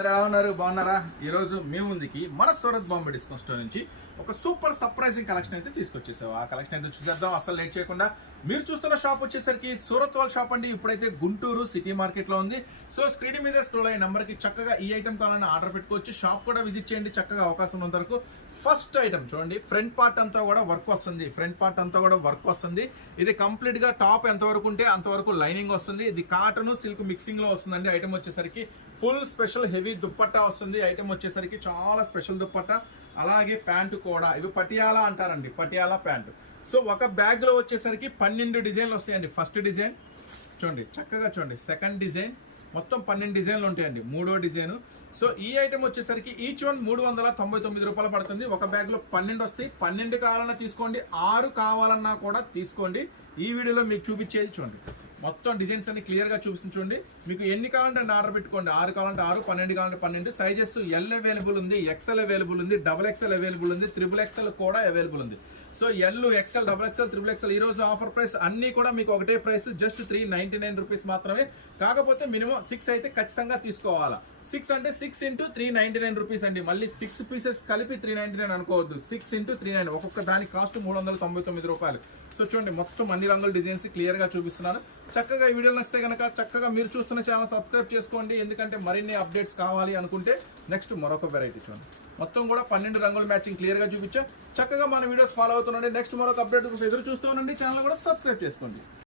ఎలా ఉన్నారు? బాగున్నారా? ఈ రోజు మీ ముందుకి మన సూరత్ బాంబే డిస్కౌంట్ స్టోర్ నుంచి ఒక సూపర్ సర్ప్రైజింగ్ కలెక్షన్ అయితే తీసుకొచ్చేసావు. ఆ కలెక్షన్ అయితే చూసేద్దాం. అసలు లేట్ చేయకుండా మీరు చూస్తున్న షాప్ వచ్చేసరికి సూరత్ వాళ్ళ షాప్ అండి. ఇప్పుడైతే గుంటూరు సిటీ మార్కెట్ లో ఉంది. సో స్క్రీన్ మీద స్క్రోల్ అయ్యే నెంబర్ కి చక్కగా ఈ ఐటమ్ కావాలని ఆర్డర్ పెట్టుకోవచ్చు. షాప్ కూడా విజిట్ చేయండి. చక్కగా అవకాశం ఉన్నంత వరకు. ఫస్ట్ ఐటమ్ చూడండి, ఫ్రంట్ పార్ట్ అంతా కూడా వర్క్ వస్తుంది. ఇది కంప్లీట్ గా టాప్ ఎంత వరకు ఉంటే అంతవరకు లైనింగ్ వస్తుంది. ఇది కాటన్ సిల్క్ మిక్సింగ్ లో వస్తుందండి. ఐటమ్ వచ్చేసరికి ఫుల్ స్పెషల్ హెవీ దుప్పట్టా వస్తుంది. ఐటమ్ వచ్చేసరికి చాలా స్పెషల్ దుప్పట్టా. అలాగే ప్యాంటు కూడా ఇవి పటియాలా అంటారండి, పటియాలా ప్యాంటు. సో ఒక బ్యాగ్ లో వచ్చేసరికి 12 డిజైన్లు వస్తాయండి. ఫస్ట్ డిజైన్ చూడండి, చక్కగా చూడండి. సెకండ్ డిజైన్ మొత్తం 12 డిజైన్లు ఉంటాయండి. మూడో డిజైన్. సో ఈ ఐటమ్ వచ్చేసరికి ఈచ్ వన్ 399 రూపాయలు పడుతుంది. ఒక బ్యాగ్ లో 12 వస్తాయి. 12 కావాలన్నా తీసుకోండి, 6 కావాలన్నా కూడా తీసుకోండి. ఈ వీడియోలో మీకు చూపించేది చూడండి, మొత్తం డిజైన్స్ అన్ని క్లియర్ గా చూపిస్తుంది. చూడండి, మీకు ఎన్ని కావాలంటే అన్ని ఆర్డర్ పెట్టుకోండి. 6 కావాలంటే 6, 12 కావాలంటే 12. సైజెస్ ఎల్ అవైలబుల్ ఉంది, ఎక్స్ఎల్ అవైలబుల్ ఉంది, XXL అవైలబుల్ ఉంది, XXL కూడా అవైలబుల్ ఉంది. So L, XL, XXL, XXL ఈ రోజు ఆఫర్ ప్రైస్ అన్ని కూడా మీకు ఒకటే ప్రైస్, జస్ట్ 399 రూపీస్ మాత్రమే. కాకపోతే మినిమం 6 అయితే ఖచ్చితంగా తీసుకోవాలా. 6 అంటే 6 × 399 రూపీస్ అండి. మళ్ళీ 6 పీసెస్ కలిపి 399 అనుకోవద్దు. 6 × 399 ఒక్కొక్క దాని కాస్ట్ 399 రూపాయలు. సో చూడండి, మొత్తం అన్ని రంగుల డిజైన్స్ క్లియర్ గా చూపిస్తున్నాను. చక్కగా ఈ వీడియో నచ్చితే కనుక చక్కగా మీరు చూస్తున్న ఛానల్ సబ్స్క్రైబ్ చేసుకోండి. ఎందుకంటే మరిన్ని అప్డేట్స్ కావాలి అనుకుంటే నెక్స్ట్ మరొక వెరైటీ చూడండి. మొత్తం కూడా 12 రంగుల మ్యాచింగ్ క్లియర్ గా చూపించా. చక్కగా మన వీడియోస్ ఫాలో అవుతుండండి. నెక్స్ట్ మరొక అప్డేట్ కోసం ఎదురు చూస్తూ ఉండండి. ఛానల్ కూడా సబ్స్క్రైబ్ చేసుకోండి.